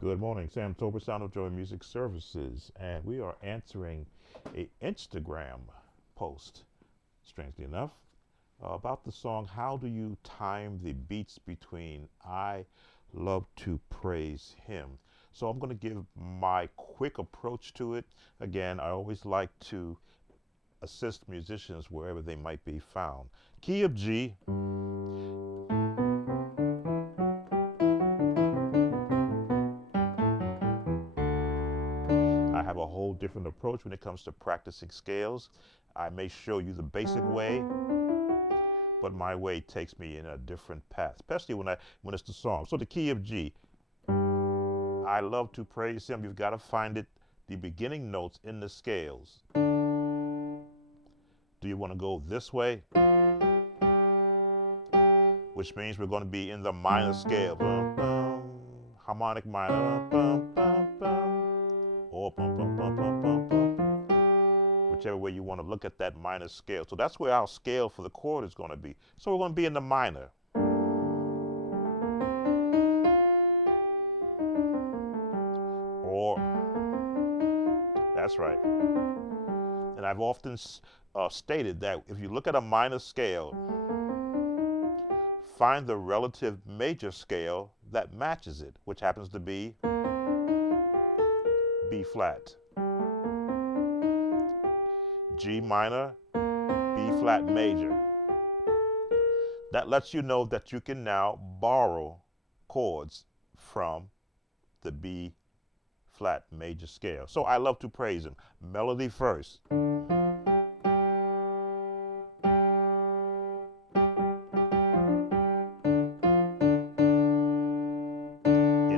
Good morning, Sam Tober, Sound of Joy Music Services, and we are answering a Instagram post, strangely enough, about the song "How Do You Time the Beats Between I Love to Praise Him." So I'm going to give my quick approach to it. Again, I always like to assist musicians wherever they might be found. Key of G. I have a whole different approach when it comes to practicing scales. I may show you the basic way, but my way takes me in a different path, especially when it's the song. So the key of G, I love to praise him. You've got to find it, the beginning notes in the scales. Do you want to go this way? Which means we're going to be in the minor scale. Bum, bum, harmonic minor. Bum, bum, bum, or bum, bum, bum, bum, bum, bum. Whichever way you want to look at that minor scale. So that's where our scale for the chord is going to be. So we're going to be in the minor. Or, that's right. And I've often stated that if you look at a minor scale, find the relative major scale that matches it, which happens to be B flat. G minor, B flat major. That lets you know that you can now borrow chords from the B flat major scale. So I love to praise him. Melody first. In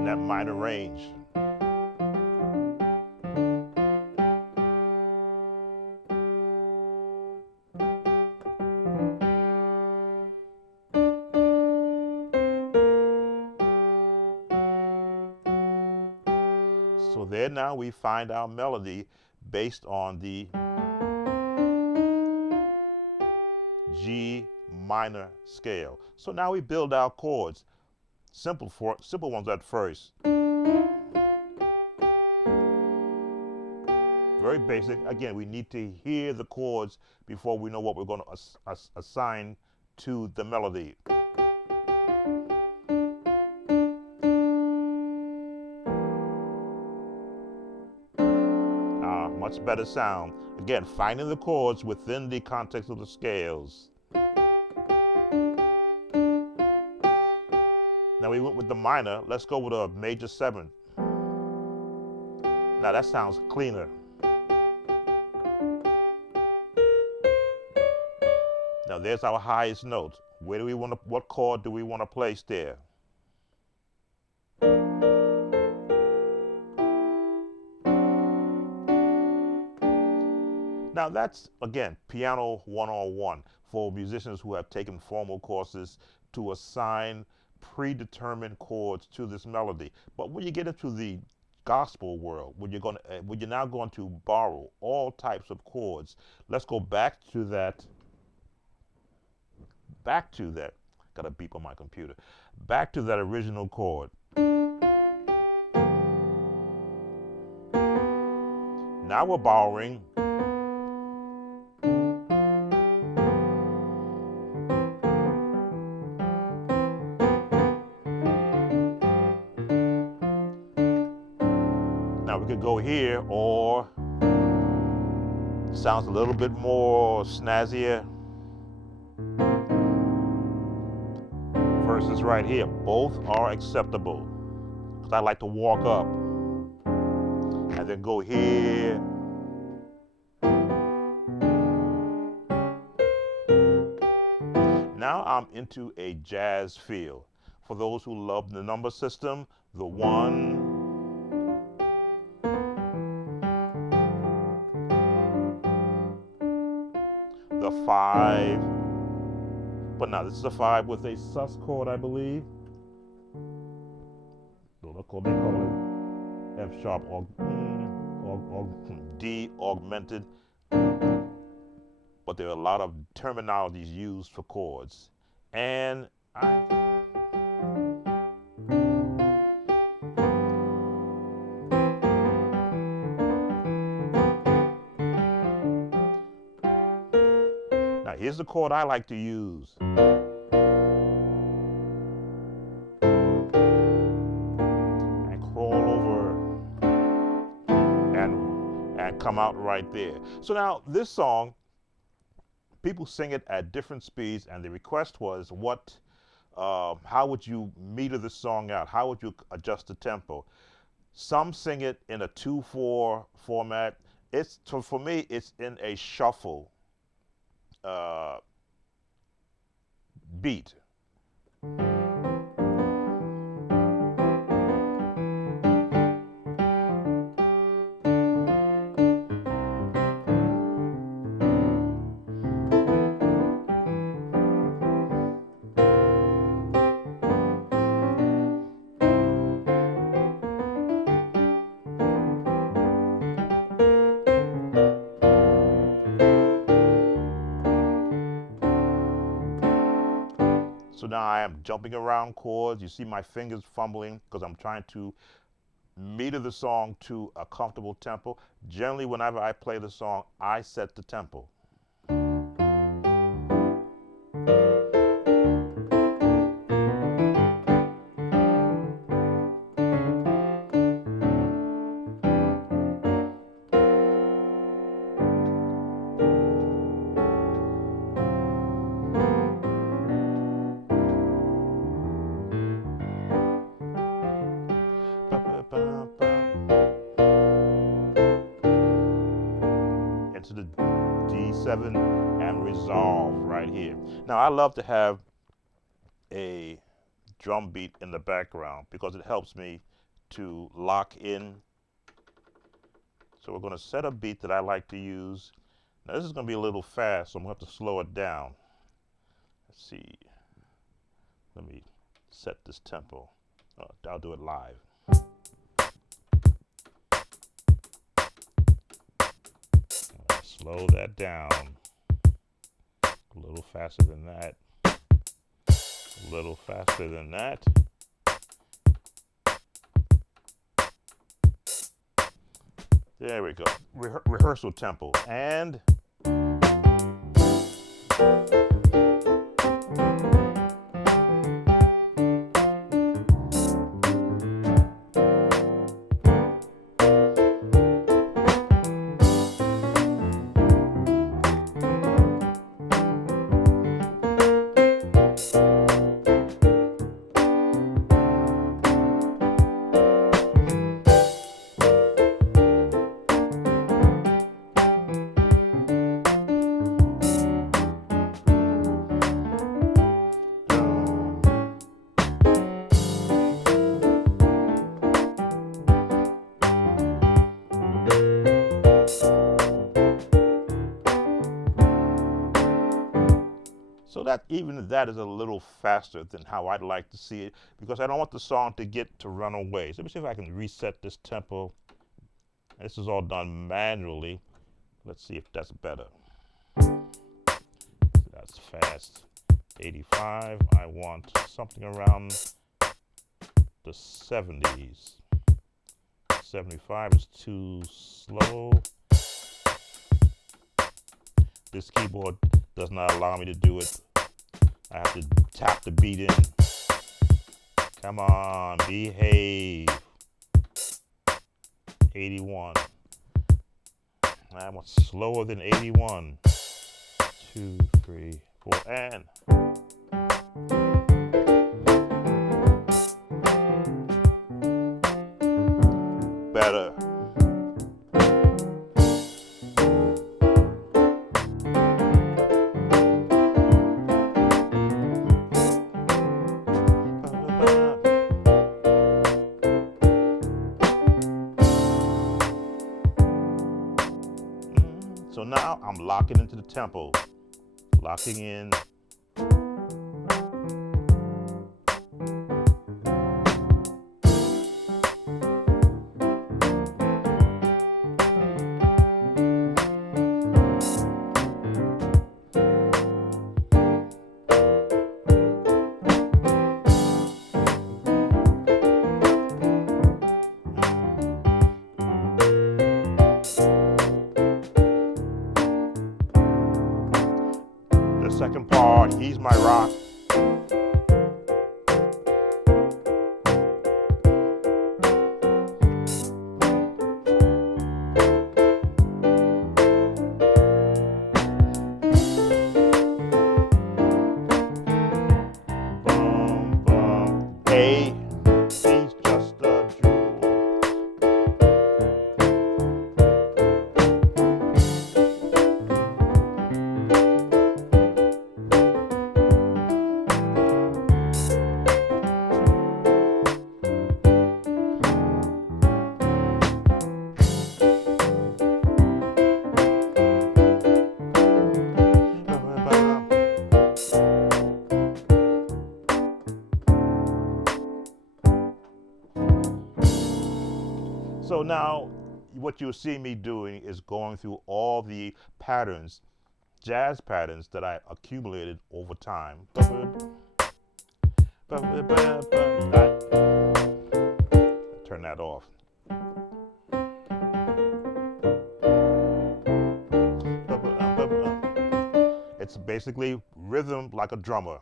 that minor range. So there now we find our melody based on the G minor scale. So now we build our chords. Simple ones at first. Very basic. Again, we need to hear the chords before we know what we're going to assign to the melody. Much better sound. Again, finding the chords within the context of the scales. Now we went with the minor. Let's go with a major 7. Now that sounds cleaner. Now there's our highest note. Where do we want to, what chord do we want to place there? Now that's, again, piano 101 for musicians who have taken formal courses to assign predetermined chords to this melody. But when you get into the gospel world, when you're now going to borrow all types of chords, let's go back to that, got a beep on my computer, back to that original chord. Now we're borrowing Now we could go here, or sounds a little bit more snazzier. Versus right here. Both are acceptable. Because I like to walk up and then go here. Now I'm into a jazz feel. For those who love the number system, the 1, the 5, but now this is a 5 with a sus chord, I believe. They call it F sharp D augmented. But there are a lot of terminologies used for chords. And Now here's the chord I like to use. And crawl over and come out right there. So now this song, people sing it at different speeds, and the request was how would you meter the song out? How would you adjust the tempo? Some sing it in a 2/4 format. For me, it's in a shuffle beat. So now I am jumping around chords. You see my fingers fumbling because I'm trying to meter the song to a comfortable tempo. Generally, whenever I play the song, I set the tempo. Into the D7 and resolve right here. Now I love to have a drum beat in the background because it helps me to lock in. So we're going to set a beat that I like to use. Now this is going to be a little fast, so I'm going to have to slow it down. Let's see. Let me set this tempo. I'll do it live. Slow that down. A little faster than that. A little faster than that. There we go. Rehearsal tempo. And so that even that is a little faster than how I'd like to see it because I don't want the song to run away. So let me see if I can reset this tempo. This is all done manually. Let's see if that's better. That's fast. 85. I want something around the 70s. 75 is too slow. This keyboard does not allow me to do it. I have to tap the beat in. Come on, behave. 81. I want slower than 81. 2, 3, 4, and. Better. So now I'm locking into the tempo, locking in. Second part, He's My Rock. Boom, boom. A, he's just a jewel. So now what you'll see me doing is going through all the patterns, jazz patterns that I accumulated over time. Turn that off. It's basically rhythm like a drummer.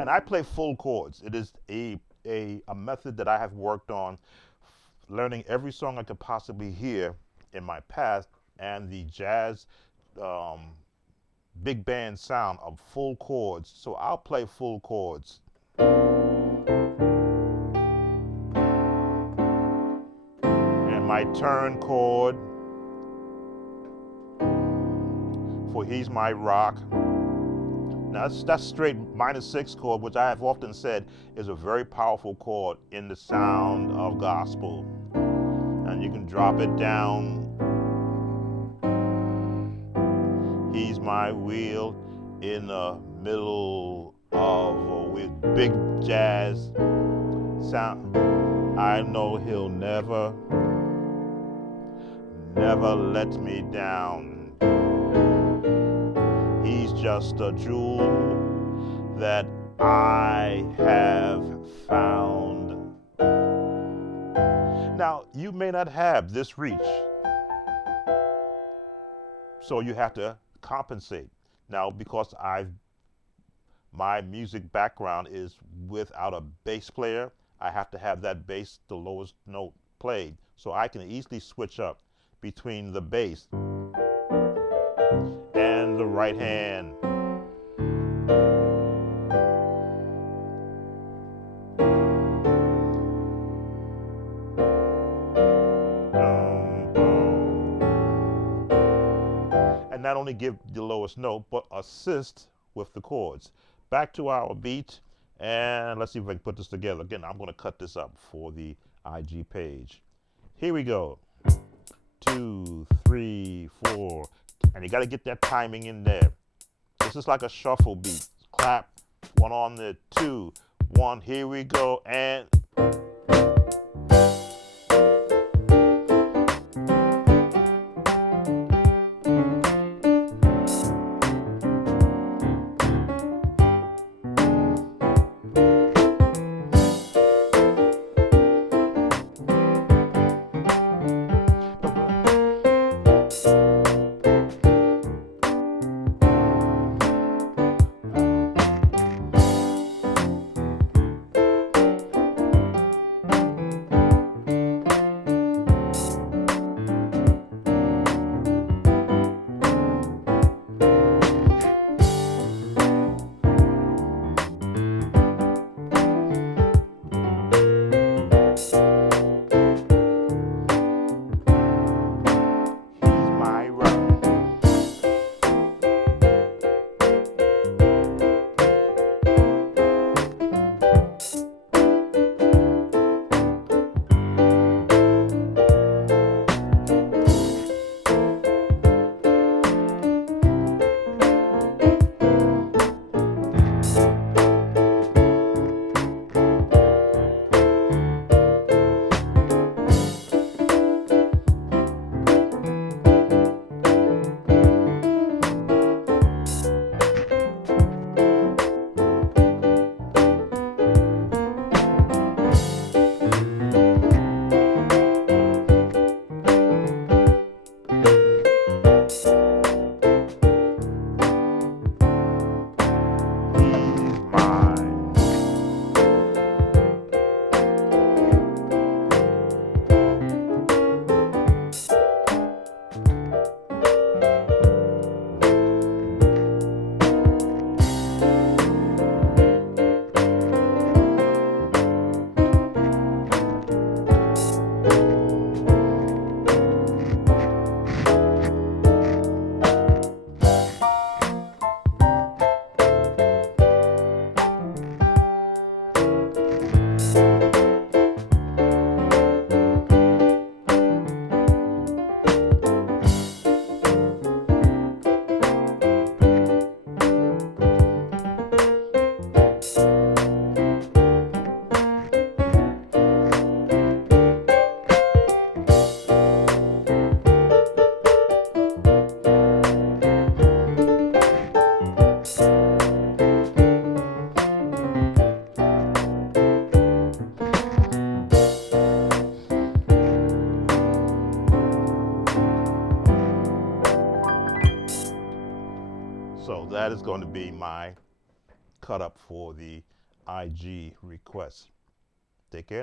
And I play full chords. It is a method that I have worked on, learning every song I could possibly hear in my past, and the jazz big band sound of full chords. So I'll play full chords. And my turn chord for He's My Rock. Now that's straight -6 chord, which I have often said is a very powerful chord in the sound of gospel. And you can drop it down. He's my wheel in the middle of a big jazz sound. I know he'll never let me down. He's just a jewel that I have found. Now, you may not have this reach, so you have to compensate. Now, because my music background is without a bass player, I have to have that bass, the lowest note, played, so I can easily switch up between the bass and the right hand. And not only give the lowest note, but assist with the chords. Back to our beat, and let's see if I can put this together. Again, I'm going to cut this up for the IG page. Here we go. 2, 3, 4. And you got to get that timing in there. This is like a shuffle beat. Clap, 1 on the 2, 1, here we go, and that is going to be my cut up for the IG request. Take care now.